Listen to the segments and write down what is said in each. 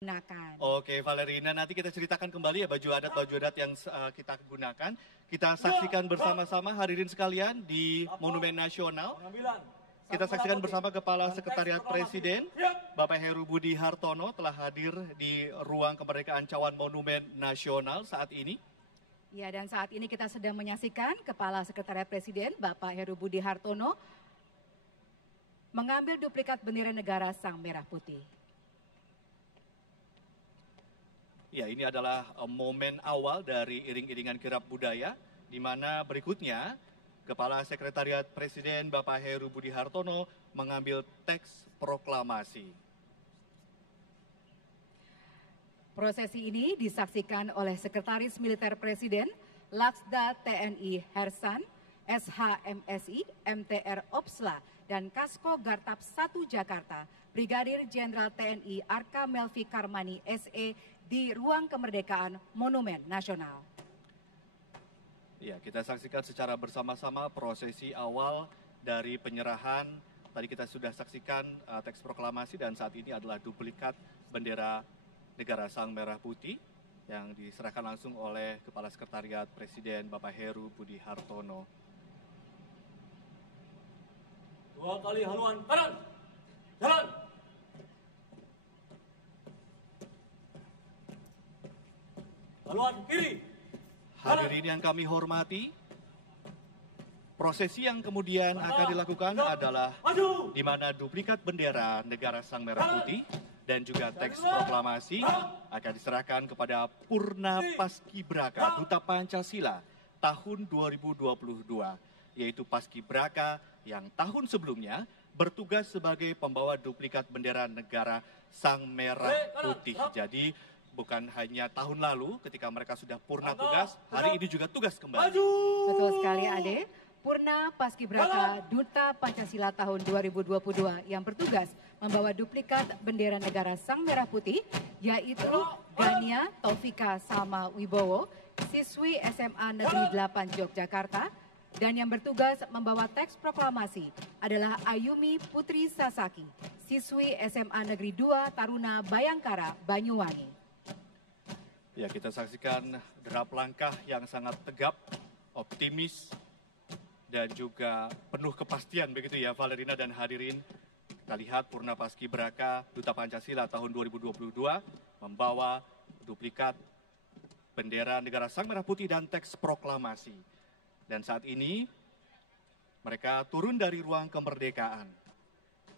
gunakan. Oke, Valerina, nanti kita ceritakan kembali ya baju adat yang kita gunakan. Kita saksikan bersama-sama hadirin sekalian di Monumen Nasional. Kita saksikan bersama Kepala Sekretariat Presiden, Bapak Heru Budi Hartono telah hadir di ruang kemerdekaan Cawan Monumen Nasional saat ini. Ya, dan saat ini kita sedang menyaksikan Kepala Sekretariat Presiden, Bapak Heru Budi Hartono, mengambil duplikat bendera negara Sang Merah Putih. Ya, ini adalah momen awal dari iring-iringan kirap budaya, di mana berikutnya Kepala Sekretariat Presiden Bapak Heru Budi Hartono mengambil teks proklamasi. Prosesi ini disaksikan oleh Sekretaris Militer Presiden, Laksda TNI Hersan, SHMSI, MTR Opsla, dan Kasko Gartap 1 Jakarta, Brigadir Jenderal TNI Arka Melvi Karmani SE di Ruang Kemerdekaan Monumen Nasional. Ya, kita saksikan secara bersama-sama prosesi awal dari penyerahan. Tadi kita sudah saksikan teks proklamasi dan saat ini adalah duplikat bendera negara Sang Merah Putih yang diserahkan langsung oleh Kepala Sekretariat Presiden Bapak Heru Budi Hartono. 2 kali haluan kanan, jalan. Haluan kiri. Hadirin yang kami hormati, prosesi yang kemudian akan dilakukan adalah di mana duplikat bendera negara Sang Merah Putih dan juga teks proklamasi akan diserahkan kepada Purna Paskibraka Duta Pancasila tahun 2022, yaitu Paskibraka yang tahun sebelumnya bertugas sebagai pembawa duplikat bendera negara Sang Merah Putih. Jadi bukan hanya tahun lalu ketika mereka sudah purna tugas, hari ini juga tugas kembali. Betul sekali, Ade. Purna Paskibraka Duta Pancasila tahun 2022 yang bertugas membawa duplikat bendera negara Sang Merah Putih, yaitu Gania Taufika Salma Wibowo, siswi SMA Negeri 8 Yogyakarta, dan yang bertugas membawa teks proklamasi adalah Ayumi Putri Sasaki, siswi SMA Negeri 2 Taruna Bayangkara, Banyuwangi. Ya, kita saksikan derap langkah yang sangat tegap, optimis, dan juga penuh kepastian begitu ya Valerina dan hadirin. Kita lihat Purna Paskibraka Duta Pancasila tahun 2022 membawa duplikat bendera negara Sang Merah Putih dan teks proklamasi. Dan saat ini mereka turun dari ruang kemerdekaan.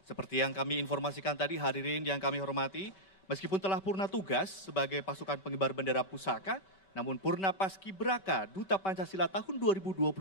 Seperti yang kami informasikan tadi, hadirin yang kami hormati, meskipun telah purna tugas sebagai pasukan pengibar bendera pusaka, namun Purna Paskibraka Duta Pancasila tahun 2022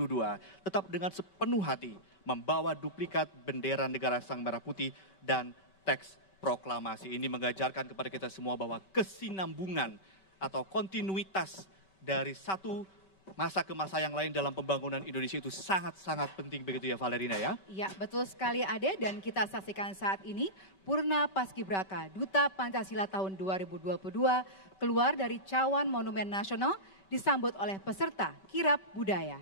tetap dengan sepenuh hati membawa duplikat bendera negara Sang Merah Putih dan teks proklamasi. Ini mengajarkan kepada kita semua bahwa kesinambungan atau kontinuitas dari satu masa ke masa yang lain dalam pembangunan Indonesia itu sangat-sangat penting begitu ya Valerina ya? Ya, betul sekali Ade, dan kita saksikan saat ini Purna Paskibraka Duta Pancasila tahun 2022 keluar dari Cawan Monumen Nasional disambut oleh peserta kirap budaya.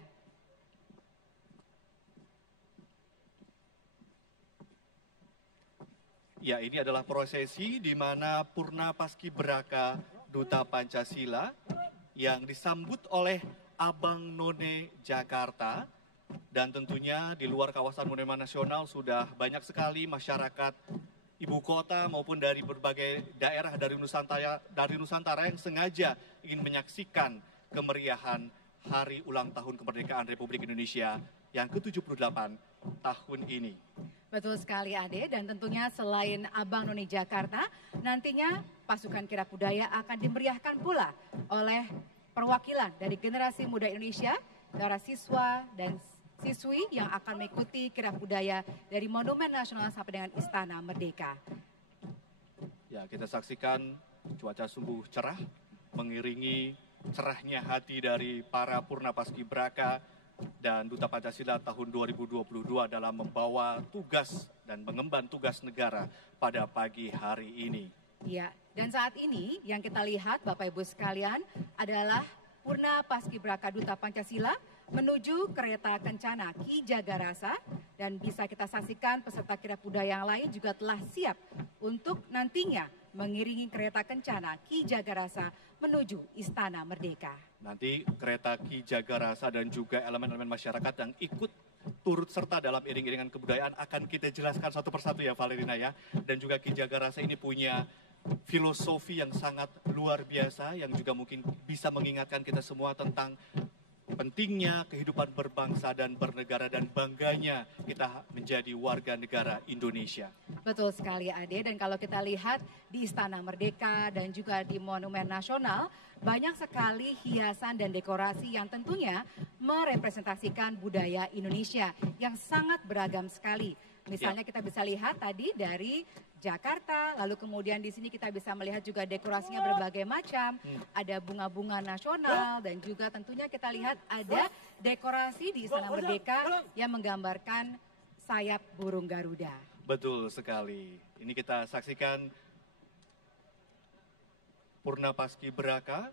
Ya, ini adalah prosesi di mana Purna Paskibraka Duta Pancasila yang disambut oleh Abang None Jakarta, dan tentunya di luar kawasan Monumen Nasional sudah banyak sekali masyarakat ibu kota maupun dari berbagai daerah dari Nusantara yang sengaja ingin menyaksikan kemeriahan Hari Ulang Tahun Kemerdekaan Republik Indonesia yang ke-78 tahun ini. Betul sekali Ade, dan tentunya selain Abang None Jakarta, nantinya pasukan kirap budaya akan dimeriahkan pula oleh perwakilan dari generasi muda Indonesia, para siswa dan siswi yang akan mengikuti kirap budaya dari Monumen Nasional sampai dengan Istana Merdeka. Ya, kita saksikan cuaca sungguh cerah, mengiringi cerahnya hati dari para Purna Paskibraka dan Duta Pancasila tahun 2022 dalam membawa tugas dan mengemban tugas negara pada pagi hari ini. Ya, dan saat ini yang kita lihat Bapak Ibu sekalian adalah Purna Paskibraka Duta Pancasila menuju kereta kencana Ki Jagarasa, dan bisa kita saksikan peserta kirap budaya yang lain juga telah siap untuk nantinya mengiringi kereta kencana Ki Jagarasa menuju Istana Merdeka. Nanti kereta Ki Jagarasa dan juga elemen-elemen masyarakat yang ikut turut serta dalam iring-iringan kebudayaan akan kita jelaskan satu persatu ya Valerina ya. Dan juga Ki Jagarasa ini punya filosofi yang sangat luar biasa yang juga mungkin bisa mengingatkan kita semua tentang pentingnya kehidupan berbangsa dan bernegara dan bangganya kita menjadi warga negara Indonesia. Betul sekali Ade, dan kalau kita lihat di Istana Merdeka dan juga di Monumen Nasional, banyak sekali hiasan dan dekorasi yang tentunya merepresentasikan budaya Indonesia yang sangat beragam sekali. Misalnya kita bisa lihat tadi dari Jakarta, lalu kemudian di sini kita bisa melihat juga dekorasinya berbagai macam, ada bunga-bunga nasional dan juga tentunya kita lihat ada dekorasi di Istana Merdeka yang menggambarkan sayap burung Garuda. Betul sekali. Ini kita saksikan Purna Paskibraka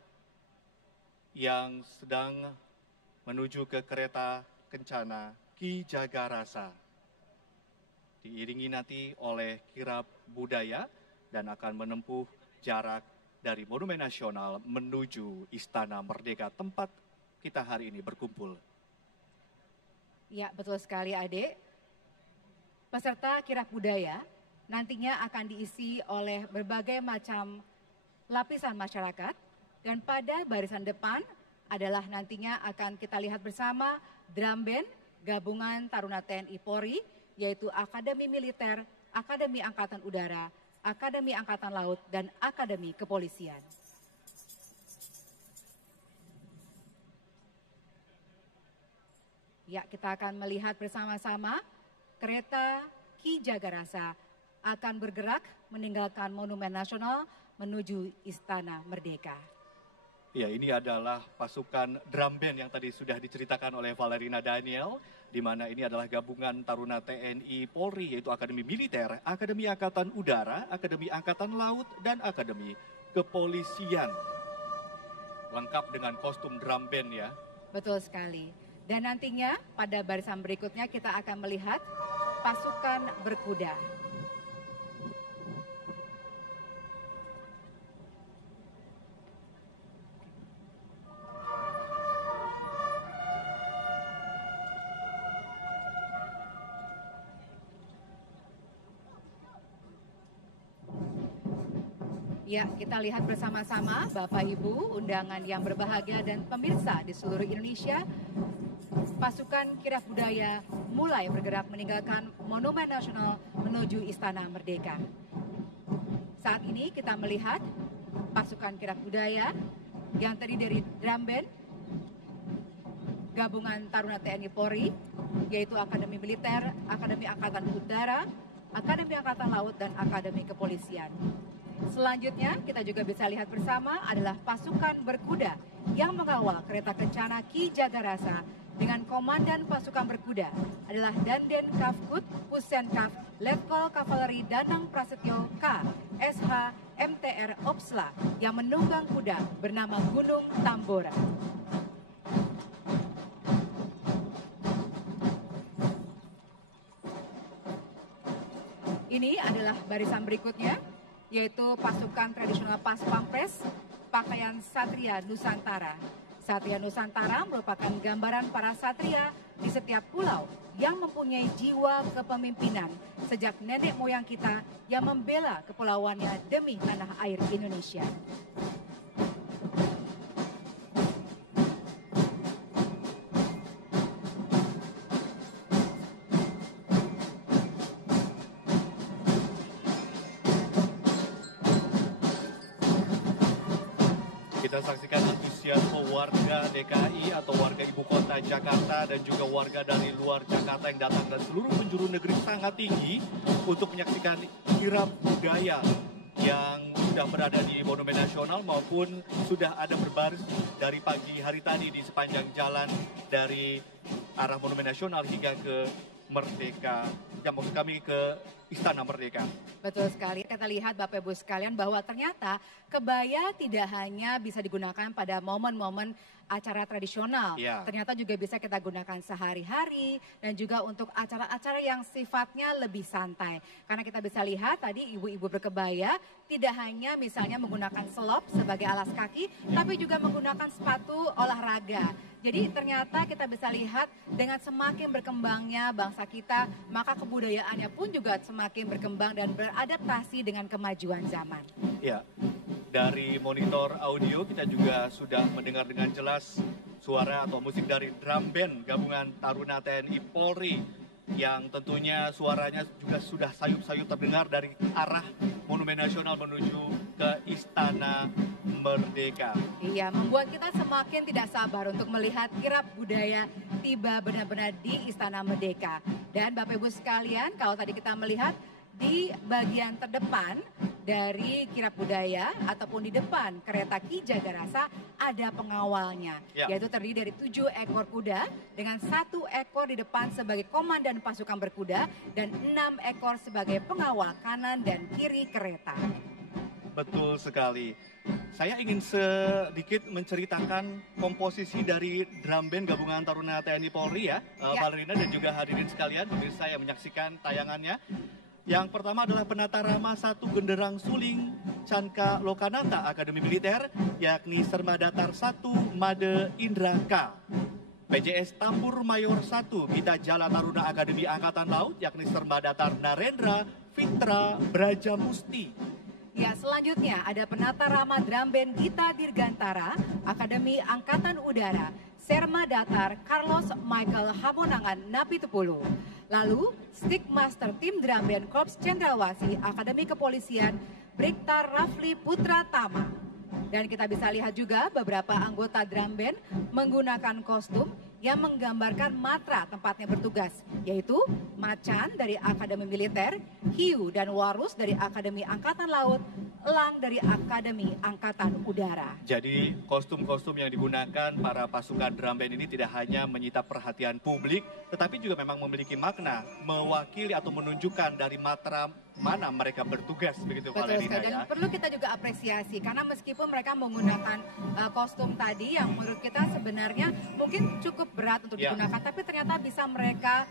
yang sedang menuju ke kereta kencana Ki Jagarasa. Diiringi nanti oleh kirab budaya dan akan menempuh jarak dari Monumen Nasional menuju Istana Merdeka, tempat kita hari ini berkumpul. Ya, betul sekali Ade. Peserta kirab budaya nantinya akan diisi oleh berbagai macam lapisan masyarakat dan pada barisan depan adalah nantinya akan kita lihat bersama drum band gabungan Taruna TNI Polri, yaitu Akademi Militer, Akademi Angkatan Udara, Akademi Angkatan Laut, dan Akademi Kepolisian. Ya, kita akan melihat bersama-sama kereta Ki Jagarasa akan bergerak meninggalkan Monumen Nasional menuju Istana Merdeka. Ya, ini adalah pasukan drum band yang tadi sudah diceritakan oleh Valerina Daniel, di mana ini adalah gabungan Taruna TNI Polri, yaitu Akademi Militer, Akademi Angkatan Udara, Akademi Angkatan Laut, dan Akademi Kepolisian. Lengkap dengan kostum drum band ya. Betul sekali. Dan nantinya pada barisan berikutnya kita akan melihat pasukan berkuda. Ya, kita lihat bersama-sama Bapak Ibu, undangan yang berbahagia dan pemirsa di seluruh Indonesia. Pasukan kirab budaya mulai bergerak meninggalkan Monumen Nasional menuju Istana Merdeka. Saat ini kita melihat pasukan kirab budaya yang terdiri dari drum band, gabungan Taruna TNI Polri, yaitu Akademi Militer, Akademi Angkatan Udara, Akademi Angkatan Laut, dan Akademi Kepolisian. Selanjutnya kita juga bisa lihat bersama adalah pasukan berkuda yang mengawal kereta kencana Ki Jagarasa dengan komandan pasukan berkuda adalah Danjen Kavkut Pusenkaf Letkol Kavaleri Danang Prasetyo K. SH MTR Opsla yang menunggang kuda bernama Gunung Tambora. Ini adalah barisan berikutnya, yaitu pasukan tradisional Pas Pampres, pakaian Satria Nusantara. Satria Nusantara merupakan gambaran para satria di setiap pulau yang mempunyai jiwa kepemimpinan sejak nenek moyang kita yang membela kepulauannya demi tanah air Indonesia. Kita saksikan antusiasme warga DKI atau warga ibu kota Jakarta dan juga warga dari luar Jakarta yang datang dari seluruh penjuru negeri sangat tinggi untuk menyaksikan kirab budaya yang sudah berada di Monumen Nasional maupun sudah ada berbaris dari pagi hari tadi di sepanjang jalan dari arah Monumen Nasional hingga ke Merdeka, ya maksud kami ke Istana Merdeka. Betul sekali. Kita lihat Bapak Ibu sekalian bahwa ternyata kebaya tidak hanya bisa digunakan pada momen-momen acara tradisional. Ya. Ternyata juga bisa kita gunakan sehari-hari dan juga untuk acara-acara yang sifatnya lebih santai. Karena kita bisa lihat tadi ibu-ibu berkebaya tidak hanya misalnya menggunakan selop sebagai alas kaki, tapi juga menggunakan sepatu olahraga. Jadi ternyata kita bisa lihat dengan semakin berkembangnya bangsa kita, maka kebudayaannya pun juga semakin berkembang dan beradaptasi dengan kemajuan zaman. Ya, dari monitor audio kita juga sudah mendengar dengan jelas suara atau musik dari drum band gabungan Taruna TNI Polri yang tentunya suaranya juga sudah sayup-sayup terdengar dari arah Monumen Nasional menuju ke Istana Merdeka. Iya, membuat kita semakin tidak sabar untuk melihat kirap budaya tiba benar-benar di Istana Merdeka. Dan Bapak Ibu sekalian, kalau tadi kita melihat di bagian terdepan dari kirap budaya ataupun di depan kereta Ki Jagarasa ada pengawalnya, yaitu terdiri dari 7 ekor kuda dengan 1 ekor di depan sebagai komandan pasukan berkuda dan 6 ekor sebagai pengawal kanan dan kiri kereta. Betul sekali. Saya ingin sedikit menceritakan komposisi dari drum band gabungan Taruna TNI Polri ya, Valerina dan juga hadirin sekalian, pemirsa yang menyaksikan tayangannya. Yang pertama adalah penata rama 1 Genderang Suling Canka Lokananta Akademi Militer, yakni Serma Datar 1 Made Indra K. PJS Tambur Mayor 1 Gita Jala Taruna Akademi Angkatan Laut, yakni Serma Datar Narendra Fitra Braja Musti. Ya, selanjutnya ada penata rama drum band Gita Dirgantara Akademi Angkatan Udara, Serma Datar Carlos Michael Hamonangan Napitupulu. Lalu, Stick Master Tim Drum Band Korps Cendrawasih Akademi Kepolisian Brigtar Rafli Putra Tama. Dan kita bisa lihat juga beberapa anggota drum band menggunakan kostum yang menggambarkan matra tempatnya bertugas, yaitu Macan dari Akademi Militer, Hiu dan Warus dari Akademi Angkatan Laut, Elang dari Akademi Angkatan Udara. Jadi kostum-kostum yang digunakan para pasukan drum band ini tidak hanya menyita perhatian publik, tetapi juga memang memiliki makna, mewakili atau menunjukkan dari matra mana mereka bertugas, begitu Betul Valerina sekali. Dan ya. perlu kita juga apresiasi karena meskipun mereka menggunakan kostum tadi yang menurut kita sebenarnya mungkin cukup berat untuk digunakan, tapi ternyata bisa mereka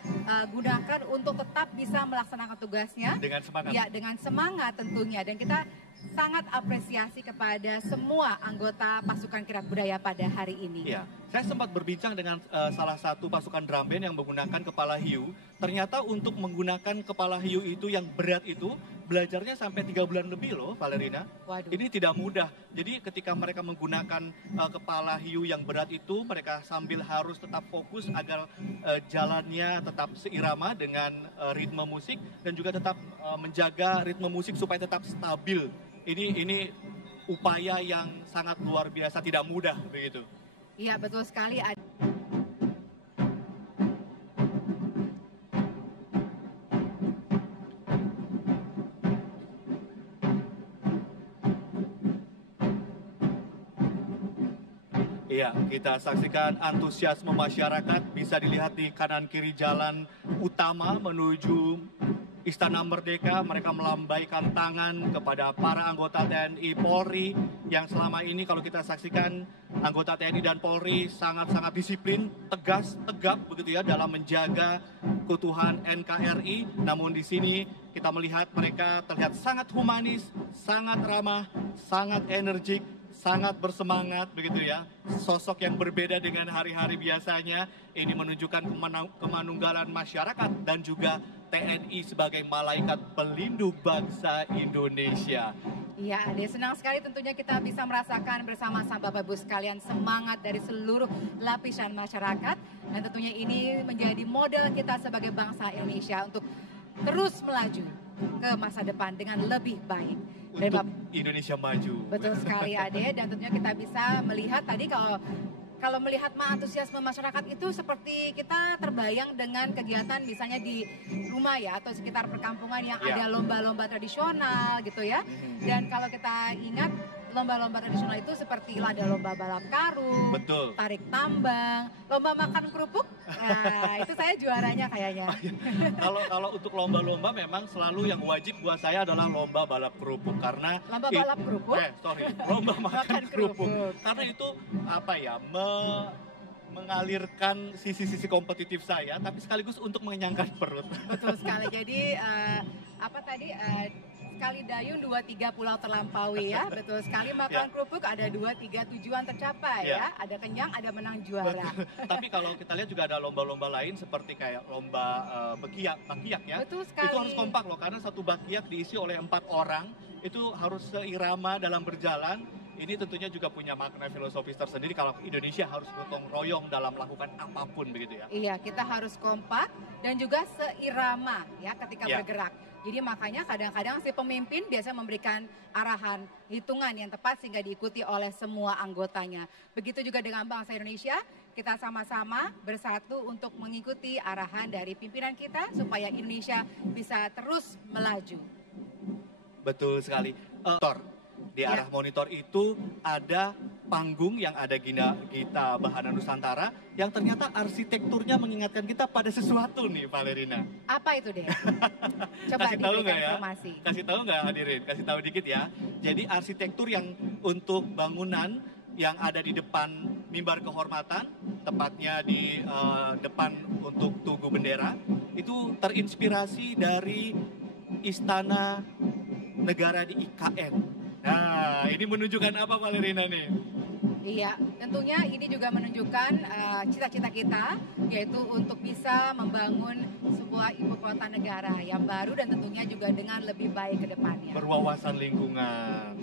gunakan untuk tetap bisa melaksanakan tugasnya Dengan semangat. Ya, dengan semangat tentunya. Dan kita sangat apresiasi kepada semua anggota pasukan kirap budaya pada hari ini. Ya, saya sempat berbincang dengan salah satu pasukan drum band yang menggunakan kepala hiu. Ternyata untuk menggunakan kepala hiu itu yang berat itu belajarnya sampai 3 bulan lebih loh, Valerina. Waduh. Ini tidak mudah. Jadi ketika mereka menggunakan kepala hiu yang berat itu, mereka sambil harus tetap fokus agar jalannya tetap seirama dengan ritme musik dan juga tetap menjaga ritme musik supaya tetap stabil. Ini upaya yang sangat luar biasa, tidak mudah begitu. Iya, betul sekali. Iya, kita saksikan antusiasme masyarakat bisa dilihat di kanan kiri jalan utama menuju Istana Merdeka. Mereka melambaikan tangan kepada para anggota TNI Polri yang selama ini kalau kita saksikan anggota TNI dan Polri sangat-sangat disiplin, tegas, tegap begitu ya dalam menjaga keutuhan NKRI. Namun di sini kita melihat mereka terlihat sangat humanis, sangat ramah, sangat energik, sangat bersemangat begitu ya. Sosok yang berbeda dengan hari-hari biasanya. Ini menunjukkan kemanunggalan masyarakat dan juga TNI sebagai malaikat pelindung bangsa Indonesia. Iya, Ade, senang sekali tentunya kita bisa merasakan bersama-sama Bapak Ibu sekalian semangat dari seluruh lapisan masyarakat. Dan tentunya ini menjadi model kita sebagai bangsa Indonesia untuk terus melaju ke masa depan dengan lebih baik. Untuk Indonesia maju. Betul sekali, Ade, dan tentunya kita bisa melihat tadi kalau melihat antusiasme masyarakat itu seperti kita terbayang dengan kegiatan misalnya di rumah ya atau sekitar perkampungan yang ada lomba-lomba tradisional gitu ya. Dan kalau kita ingat lomba-lomba tradisional itu seperti ada lomba balap karung, Betul. tarik tambang, lomba makan kerupuk. Nah, itu saya juaranya kayaknya. Kalau untuk lomba-lomba memang selalu yang wajib buat saya adalah lomba balap kerupuk karena Lomba balap kerupuk? lomba makan Makan kerupuk. kerupuk. Karena itu apa ya? Mengalirkan sisi-sisi kompetitif saya, tapi sekaligus untuk mengenyangkan perut. Betul sekali. Jadi apa tadi sekali dayung 2-3 pulau terlampaui ya. Betul sekali, makan kerupuk ada 2-3 tujuan tercapai ya. Ada kenyang, ada menang juara. Tapi kalau kita lihat juga ada lomba-lomba lain seperti kayak lomba bakiak ya. Betul sekali. Itu harus kompak loh karena satu bakiak diisi oleh 4 orang. Itu harus seirama dalam berjalan. Ini tentunya juga punya makna filosofis tersendiri kalau Indonesia harus gotong royong dalam melakukan apapun begitu ya. Iya, kita harus kompak dan juga seirama ya ketika bergerak. Jadi makanya kadang-kadang si pemimpin biasa memberikan arahan, hitungan yang tepat sehingga diikuti oleh semua anggotanya. Begitu juga dengan bangsa Indonesia, kita sama-sama bersatu untuk mengikuti arahan dari pimpinan kita supaya Indonesia bisa terus melaju. Betul sekali. Di arah monitor itu ada panggung yang ada Gita Bahana Nusantara yang ternyata arsitekturnya mengingatkan kita pada sesuatu nih, Valerina. Apa itu deh? Coba Kasih tahu nggak ya? informasi. Kasih tahu nggak hadirin? Kasih tahu dikit ya. Jadi arsitektur yang untuk bangunan yang ada di depan mimbar kehormatan, tepatnya di depan untuk tugu bendera, itu terinspirasi dari istana negara di IKN. Nah, ini menunjukkan apa Valerina nih? Iya, tentunya ini juga menunjukkan cita-cita kita, yaitu untuk bisa membangun sebuah ibu kota negara yang baru dan tentunya juga dengan lebih baik ke depannya. Berwawasan lingkungan.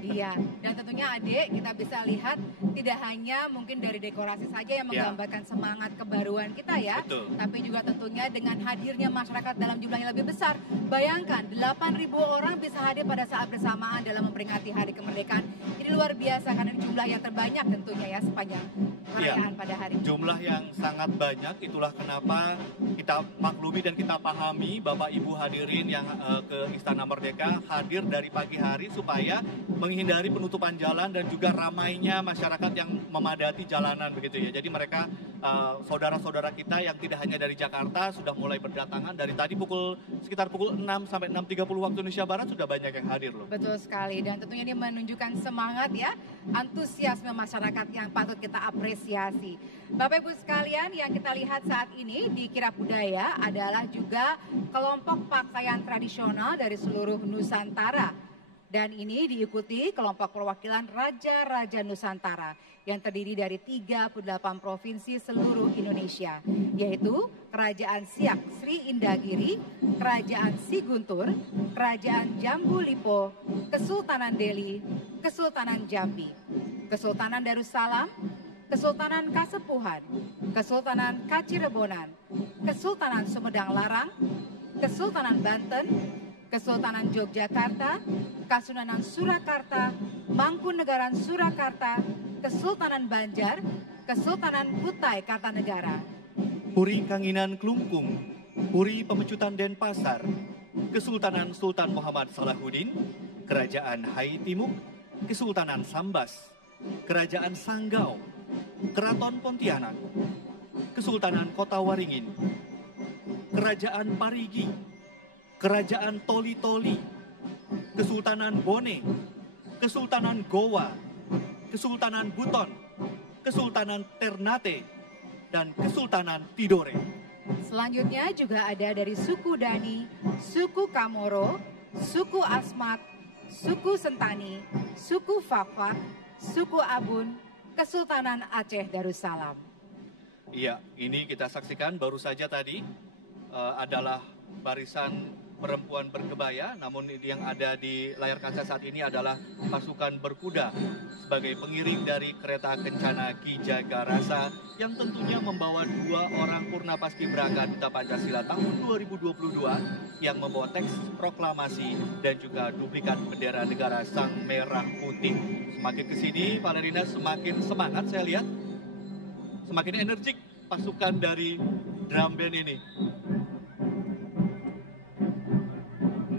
Iya, dan tentunya adik kita bisa lihat tidak hanya mungkin dari dekorasi saja yang menggambarkan semangat kebaruan kita ya, tapi juga tentunya dengan hadirnya masyarakat dalam jumlah yang lebih besar. Bayangkan 8.000 orang bisa hadir pada saat bersamaan dalam memperingati Hari Kemerdekaan. Ini luar biasa karena jumlah yang terbanyak tentunya ya sepanjang perayaan pada hari ini. Jumlah yang sangat banyak, itulah kenapa kita maklumi dan kita pahami Bapak Ibu hadirin yang ke Istana Merdeka hadir dari pagi hari supaya menghindari penutupan jalan dan juga ramainya masyarakat yang memadati jalanan begitu ya. Jadi mereka saudara-saudara kita yang tidak hanya dari Jakarta sudah mulai berdatangan dari tadi sekitar pukul 6 sampai 6.30 waktu Indonesia Barat sudah banyak yang hadir loh. Betul sekali, dan tentunya ini menunjukkan semangat ya, antusiasme masyarakat yang patut kita apresiasi. Bapak Ibu sekalian, yang kita lihat saat ini di Kirap Budaya adalah juga kelompok pakaian tradisional dari seluruh Nusantara. Dan ini diikuti kelompok perwakilan Raja-Raja Nusantara yang terdiri dari 38 provinsi seluruh Indonesia, yaitu Kerajaan Siak Sri Indagiri, Kerajaan Siguntur, Kerajaan Jambu Lipo, Kesultanan Delhi, Kesultanan Jambi, Kesultanan Darussalam, Kesultanan Kasepuhan, Kesultanan Kacirebonan, Kesultanan Sumedang Larang, Kesultanan Banten, Kesultanan Yogyakarta, Kasunanan Surakarta, Mangkunegaran Surakarta, Kesultanan Banjar, Kesultanan Kutai Kartanegara, Puri Kanginan Klungkung, Puri Pemecutan Denpasar, Kesultanan Sultan Muhammad Salahuddin, Kerajaan Hai Timuk, Kesultanan Sambas, Kerajaan Sanggau, Keraton Pontianak, Kesultanan Kota Waringin, Kerajaan Parigi, Kerajaan Toli-Toli, Kesultanan Bone, Kesultanan Gowa, Kesultanan Buton, Kesultanan Ternate, dan Kesultanan Tidore. Selanjutnya juga ada dari suku Dani, suku Kamoro, suku Asmat, suku Sentani, suku Fafak, suku Abun, Kesultanan Aceh Darussalam. Iya, ini kita saksikan baru saja tadi adalah barisan perempuan berkebaya, namun yang ada di layar kaca saat ini adalah pasukan berkuda sebagai pengiring dari kereta kencana Ki Jagarasa yang tentunya membawa 2 orang purna paskibraka Duta Pancasila tahun 2022 yang membawa teks proklamasi dan juga duplikat bendera negara Sang Merah Putih. Semakin kesini, Valerina semakin semangat saya lihat, semakin energik pasukan dari drum band ini.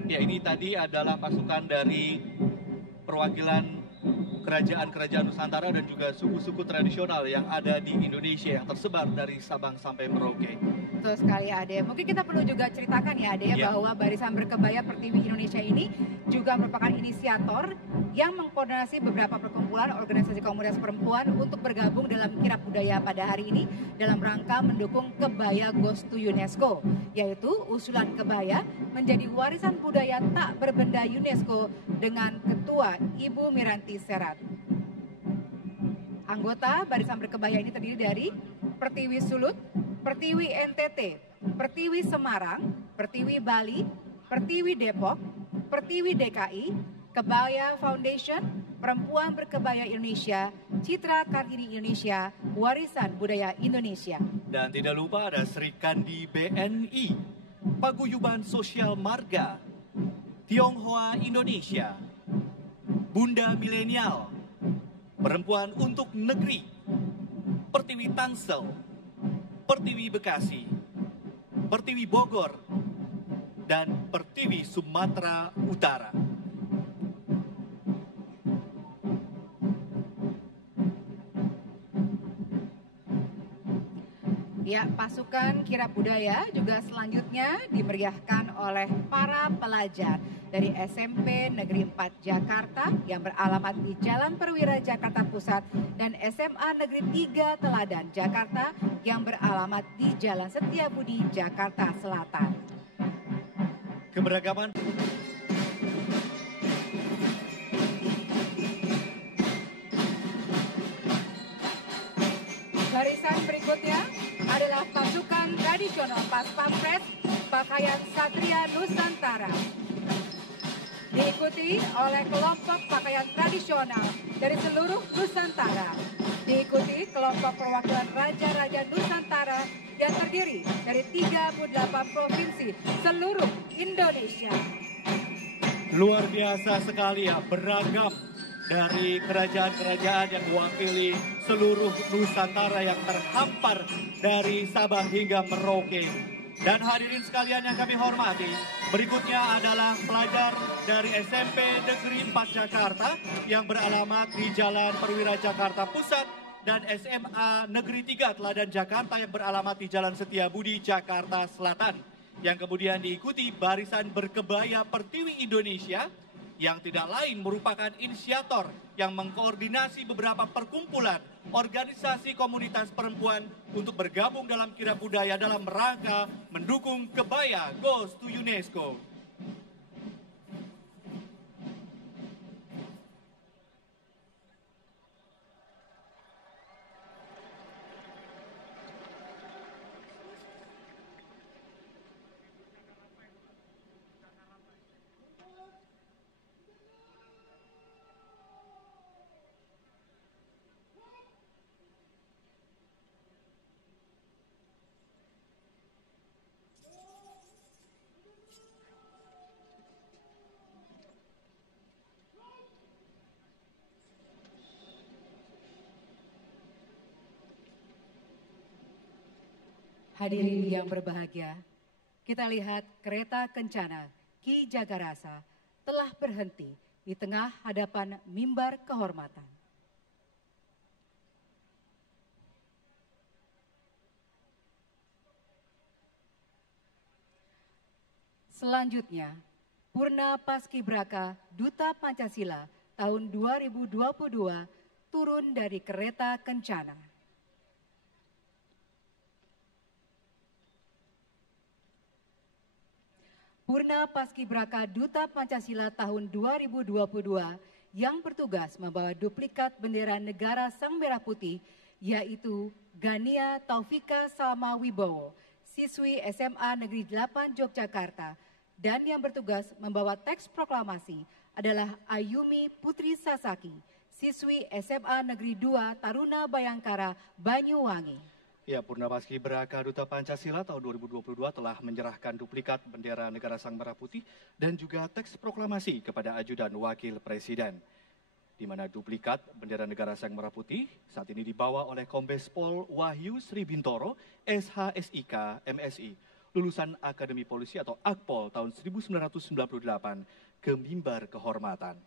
Ya, ini tadi adalah pasukan dari perwakilan kerajaan-kerajaan Nusantara dan juga suku-suku tradisional yang ada di Indonesia yang tersebar dari Sabang sampai Merauke. Betul sekali Ade. Mungkin kita perlu juga ceritakan ya Ade Ya. bahwa Barisan Berkebaya Pertiwi Indonesia ini juga merupakan inisiator yang mengkoordinasi beberapa perkumpulan organisasi komunitas perempuan untuk bergabung dalam kirab budaya pada hari ini dalam rangka mendukung Kebaya Goes to UNESCO, yaitu usulan kebaya menjadi warisan budaya tak berbenda UNESCO dengan Ketua Ibu Miranti Serat. Anggota Barisan Berkebaya ini terdiri dari Pertiwi Sulut, Pertiwi NTT, Pertiwi Semarang, Pertiwi Bali, Pertiwi Depok, Pertiwi DKI, Kebaya Foundation, Perempuan Berkebaya Indonesia, Citra Kartini Indonesia, Warisan Budaya Indonesia. Dan tidak lupa ada Sri Kandi BNI, Paguyuban Sosial Marga, Tionghoa Indonesia, Bunda Milenial, Perempuan untuk Negeri, Pertiwi Tangsel, Pertiwi Bekasi, Pertiwi Bogor, dan Pertiwi Sumatera Utara. Ya, pasukan kirab budaya juga selanjutnya dimeriahkan oleh para pelajar dari SMP Negeri 4 Jakarta yang beralamat di Jalan Perwira Jakarta Pusat dan SMA Negeri 3 Teladan Jakarta yang beralamat di Jalan Setiabudi Jakarta Selatan. Keberagaman Barisan berikutnya adalah pasukan tradisional Pas Pampres Pakaian Satria Nusantara. Diikuti oleh kelompok pakaian tradisional dari seluruh Nusantara. Diikuti kelompok perwakilan Raja-Raja Nusantara yang terdiri dari 38 provinsi seluruh Indonesia. luar biasa sekali ya, beragam dari kerajaan-kerajaan yang mewakili seluruh Nusantara yang terhampar dari Sabang hingga Merauke. Dan hadirin sekalian yang kami hormati, berikutnya adalah pelajar dari SMP Negeri 4 Jakarta yang beralamat di Jalan Perwira Jakarta Pusat dan SMA Negeri 3 Teladan Jakarta yang beralamat di Jalan Setiabudi Jakarta Selatan. Yang kemudian diikuti Barisan Berkebaya Pertiwi Indonesia yang tidak lain merupakan inisiator yang mengkoordinasi beberapa perkumpulan organisasi komunitas perempuan untuk bergabung dalam kirab budaya dalam rangka mendukung Kebaya Goes to UNESCO. Hadirin yang berbahagia, kita lihat kereta kencana Ki Jagarasa telah berhenti di tengah hadapan mimbar kehormatan. Selanjutnya, Purna Paskibraka Duta Pancasila tahun 2022 turun dari kereta kencana. Purna Paskibraka Duta Pancasila tahun 2022 yang bertugas membawa duplikat bendera negara Sang Merah Putih yaitu Gania Taufika Salma Wibowo, siswi SMA Negeri 8 Yogyakarta, dan yang bertugas membawa teks proklamasi adalah Ayumi Putri Sasaki, siswi SMA Negeri 2 Taruna Bayangkara, Banyuwangi. Ya, Purna Paskibraka Duta Pancasila tahun 2022 telah menyerahkan duplikat bendera negara Sang Merah Putih dan juga teks proklamasi kepada ajudan wakil presiden. Di mana duplikat bendera negara Sang Merah Putih saat ini dibawa oleh Kombes Pol Wahyu Sri Bintoro, SHSIK MSI, lulusan Akademi Polisi atau Akpol tahun 1998 ke mimbar kehormatan.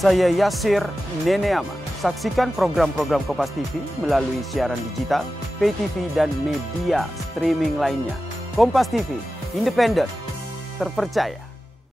Saya Yasir Neneama. Saksikan program-program Kompas TV melalui siaran digital, pay TV, dan media streaming lainnya. Kompas TV, independen, terpercaya.